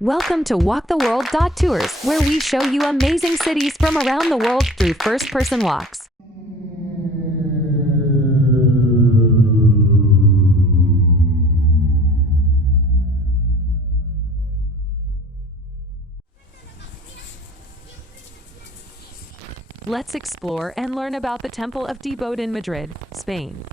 Welcome to Walk the World Tours, where we show you amazing cities from around the world through first-person walks. Let's explore and learn about the Temple of Debod in Madrid, Spain.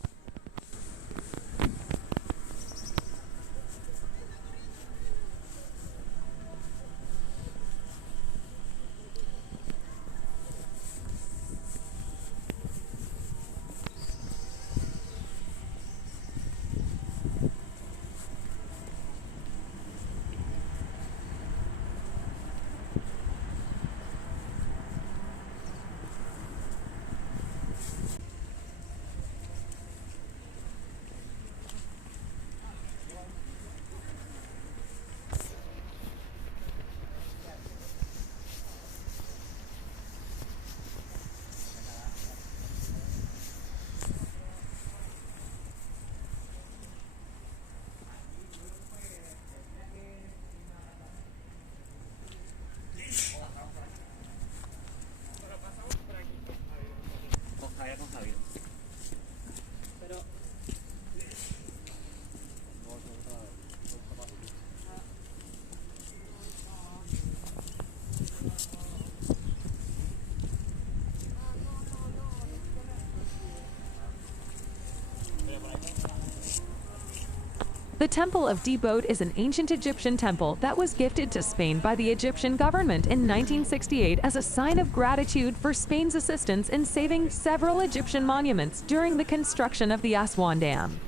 The Temple of Debod is an ancient Egyptian temple that was gifted to Spain by the Egyptian government in 1968 as a sign of gratitude for Spain's assistance in saving several Egyptian monuments during the construction of the Aswan Dam.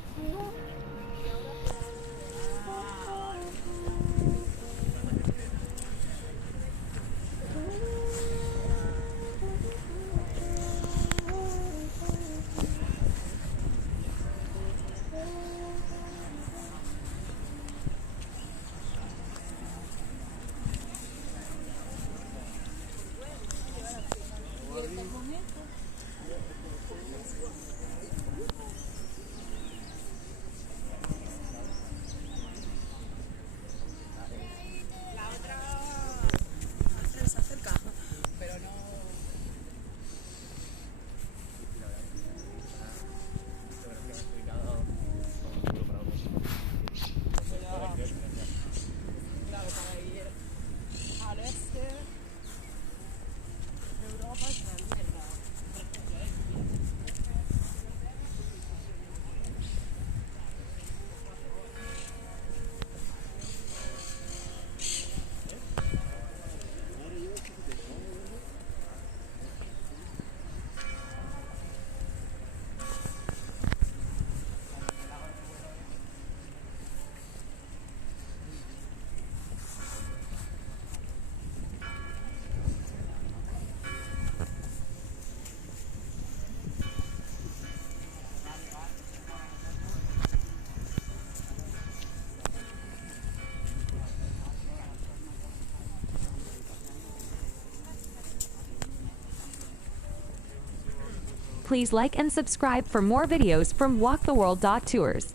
Please like and subscribe for more videos from Walk the World Tours.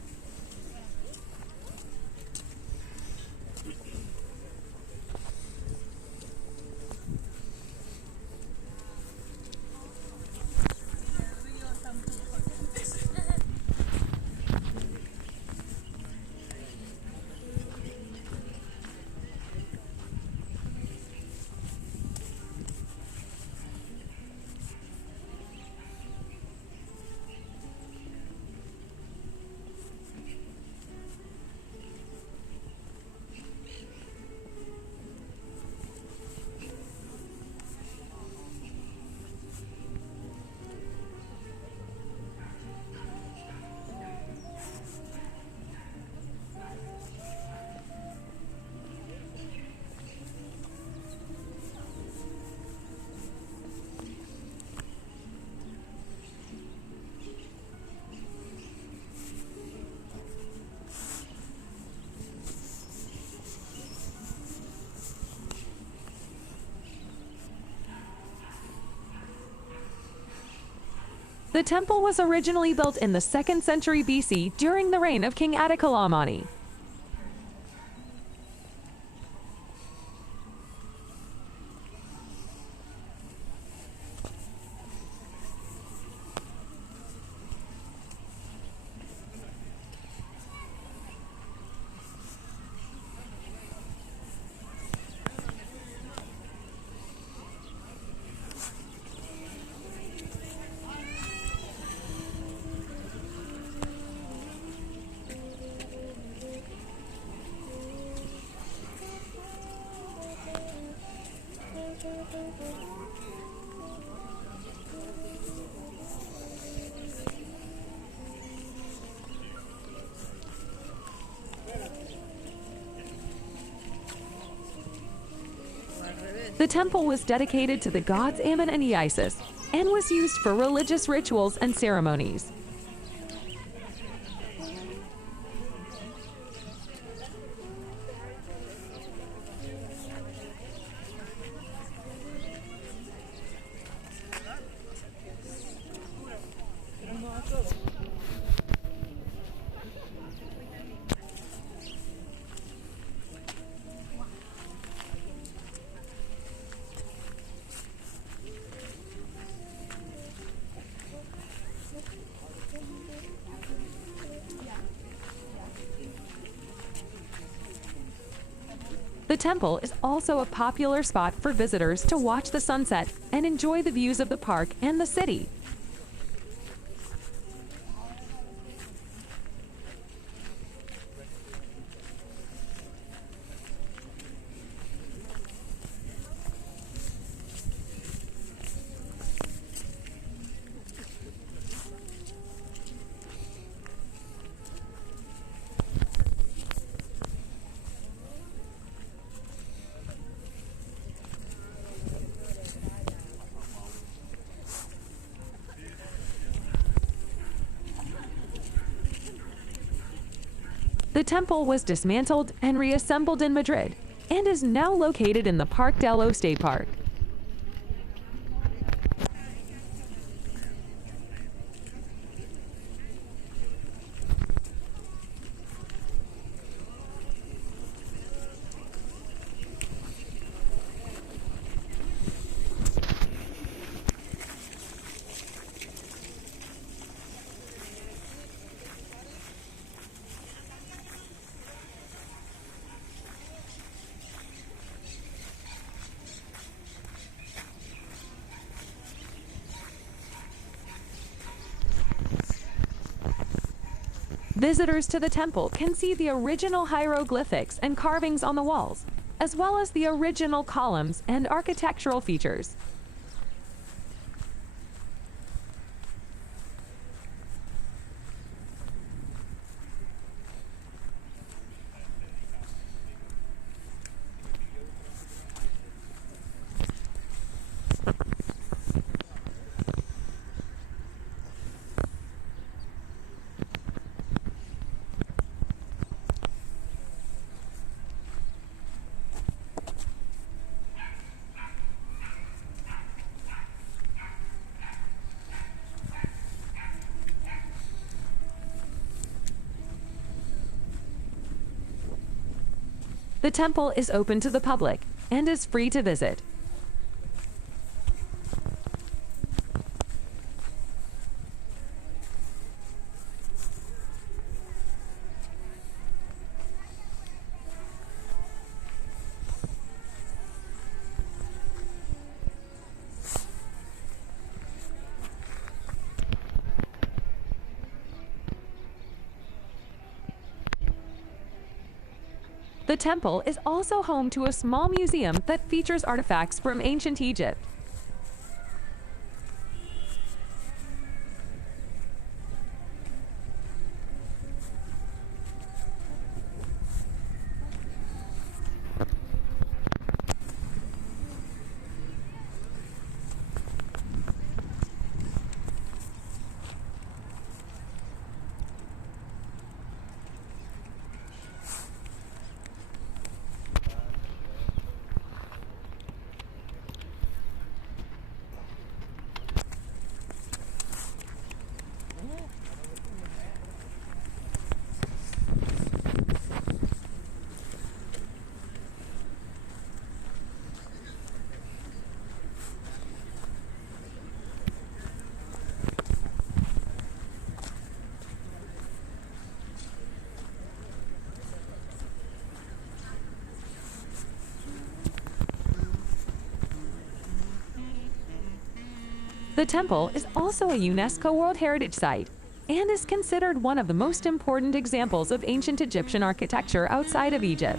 The temple was originally built in the 2nd century BC during the reign of King Adikal-Amani. The temple was dedicated to the gods Ammon and Isis and was used for religious rituals and ceremonies. The temple is also a popular spot for visitors to watch the sunset and enjoy the views of the park and the city. The temple was dismantled and reassembled in Madrid and is now located in the Parc Dello State Park. Visitors to the temple can see the original hieroglyphics and carvings on the walls, as well as the original columns and architectural features. The temple is open to the public and is free to visit. The temple is also home to a small museum that features artifacts from ancient Egypt. The temple is also a UNESCO World Heritage Site and is considered one of the most important examples of ancient Egyptian architecture outside of Egypt.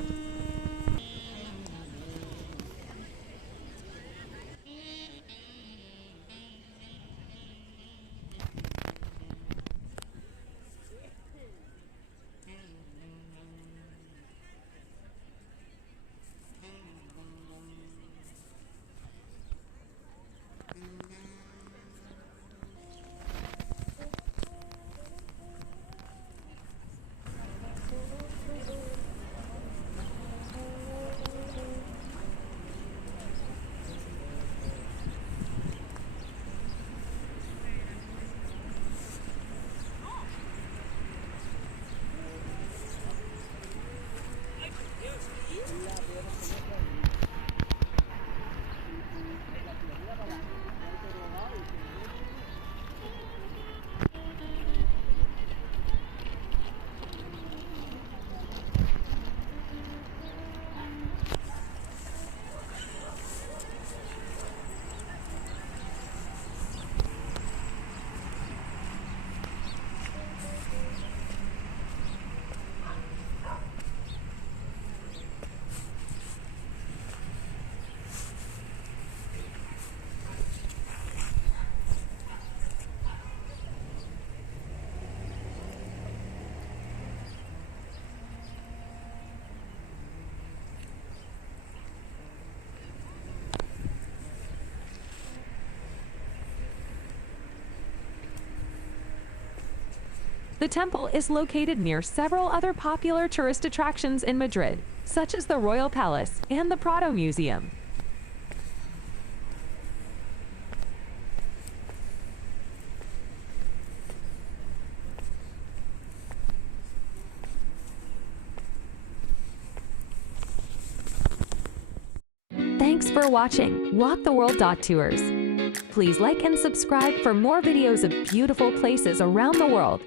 The temple is located near several other popular tourist attractions in Madrid, such as the Royal Palace and the Prado Museum. Thanks for watching WalkTheWorld.Tours. Please like and subscribe for more videos of beautiful places around the world.